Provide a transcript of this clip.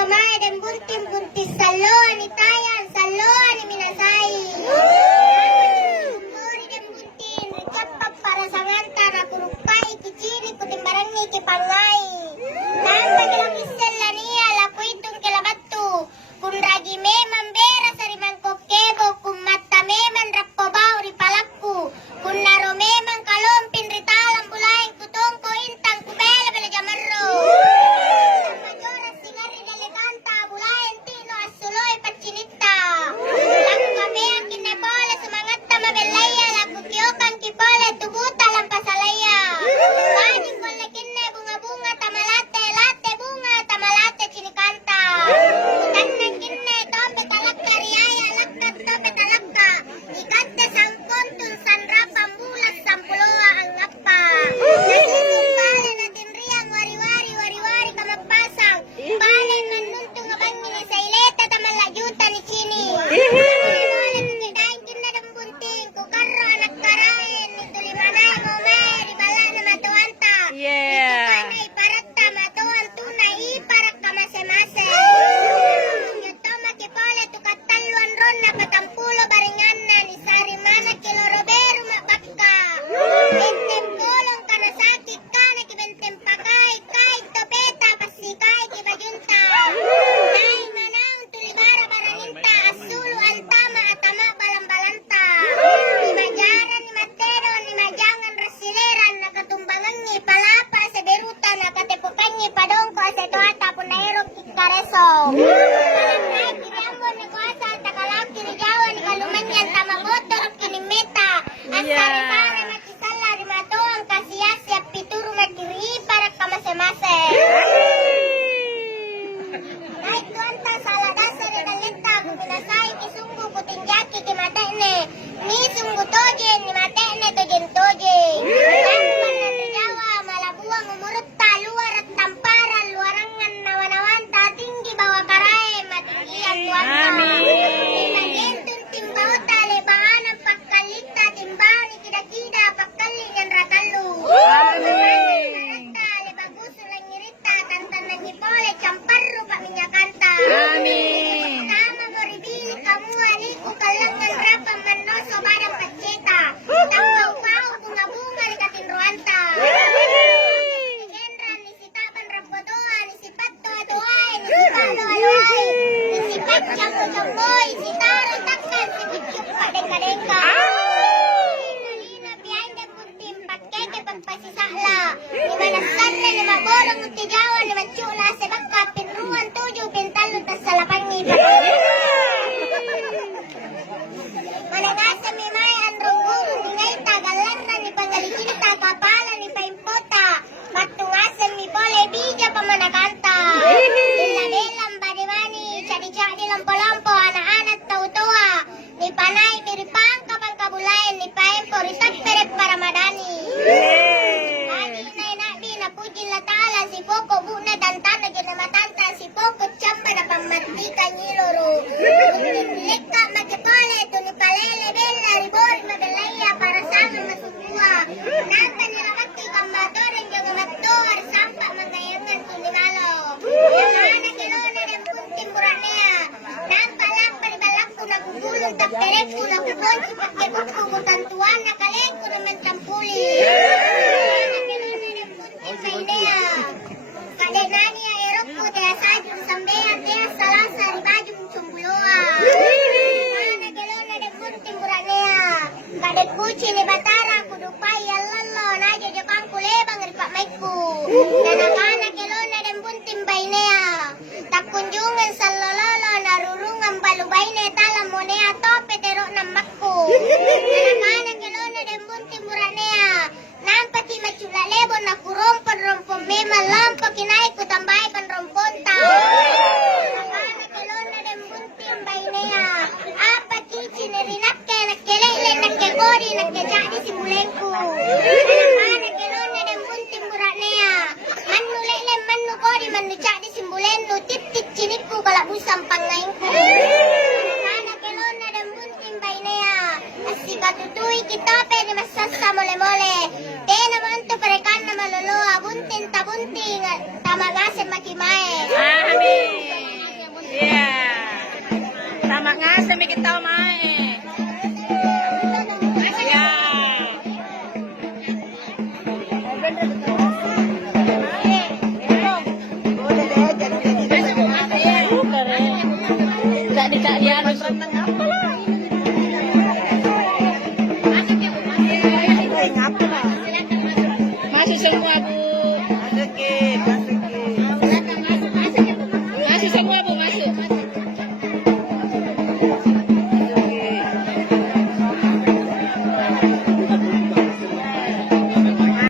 Mae dan bunting-buntis saloan ni Tayan, saloan ni Minasai. Muri dan buntin, cepat para sangantara kurupai kiciri kutimbarang ni kipangai. Nampak dalam isel lania laku itong kelabatu. Kun ragi memang beras sarimang kokebo, kun mata memang rappo bau ripalaku. Kun naro memang kalompin ritalang bulaing kutongko intang kubela bela jamarro. Majoras singari deleganta bulaing tino asuloy pacinita. Langka beang kinepole sumangatta mabelaya laku kiokan kipole tubuta lampasalaya. Bajing kole kinne bunga-bunga tamalate late bunga tamalate cinikanta. Utanang kinne tope talakka riaya lakkat tope talakka. Ikadde sangkontun sanrapa mulas sampuloa ang ngappa. Nasusumbale na tinriang wari-wari kamapasang. Balen manuntung abangin sa ileta tamalajuta ni Chini. Nanolet kidain kinna ng bunting. Kukarro anak karain. Nitulimanay mo may ribala na matuanta. Yeah. Itukanay paratta matuan tunay iparak kamase-mase. Yuto makipole tukataluan ron na patampulo baringan na ni Sarimana kilo Robero mabakka. Bentem golong kanasakit ka na kibentem pakay kay topeta pasikay kibajunta. Nay manaon tulibara baraninta asulu antama atama balambalanta. Ni majaran ni matero ni majangan rasileran nakatumbangan ni palapa sa beruta nakatepukan ni padongko sa tuata punairok kikareso. Palangay kinambon ni kuasa takalaki ni jawa ni kalumanyan tamamotor kinimeta. Asari-sari makisala ni matoang kasiyasya pituru makiri para kamase-mase. Ay tuanta saladasa ni talita kuminasay kisunggu puting jaki kimatene. Ni sunggu toje ni matene tojen-toje. Tampan na ni jawa malabuang umurutta luar at tamparan luarangan nawanawanta tinggi bawa karay matinggian tuanta. Imagentun timbauta lebangan pagkalita timbang ni kida-kida pagkali ng ratalu. Marata lebaguso lang ngirita tantan na ngipole champarro pa minyakanta. Amin. Tama mo ribili kamua liku kalangan rapa manoso barang pacheta. Tanggaw-gaw bunga-bunga ni katinruanta. General ni si Taban Rapodoa ni si Pato Adoay ni si Palo Aloay ni si Patchang-Chamboy si Taro Takkan si Bikyuk Padengka-dengka. Lina behind the buntim patkeke pagpasisakla ni Manasan na ni Maborong Utigawa ni Matsula sa bangka pinruan tuyo pintalot na sa lapangi Managasa mi may androng guru ni ngay tagalarna ni pangalikinta kapala ni paimpota matungasan mi pole bija pamanakanta ilabelang badimani cadi-cadi lampo-lampo anak-anak tau-tua ni panay miripang kapang kabulayan ni paimpo ritak perep para madani lagi inay na puji latala si Poko buna tantana jana matanta si Poko chamba na pamantika nyiloro leka makipole tuni palele bella ribori mabelaya para sama masukua nata nilakati kambadoren jaga mator sampa mangayangan tuni malo yang anak kilona dan punting buranea nampa-lampa ni balakku nagugulong tapereku nagugonsi pakai buku bukantuan nakaleku naman tampuli anak kilona dan punting sa idea kadenani aeropu tea sajun sambea tea salasa ribajum cumbuloa anak kilona dan punting buranea kadek kuci ni batara kudupai alalo naja jepang kulebang ripak maiku anak kilona dan punting bainea tak kunjungan salololo narurungan balubaine talam monea tope terok namakku anak kilona dan punting buranea nampati macula lebo na kurompon mema lampo kinai ku tambay pan romponta anak kilona dan punting bainea apa kici nerinakke nakkelele nakkegori nakkejadi simulengku anak kilona dan punting buranea mannu lele mannu kori mannu jadi simbulennu tip-tip cinikku kalak busam pangainku anak kilona dan punting bainea asika tutui kita pe ni masasa mole-mole tena mantu perekan na maloloa buntin tabunting tamagasin makimae Amin. nga sa may kita mai. Yeah. Tidak dikalian masih semua bu.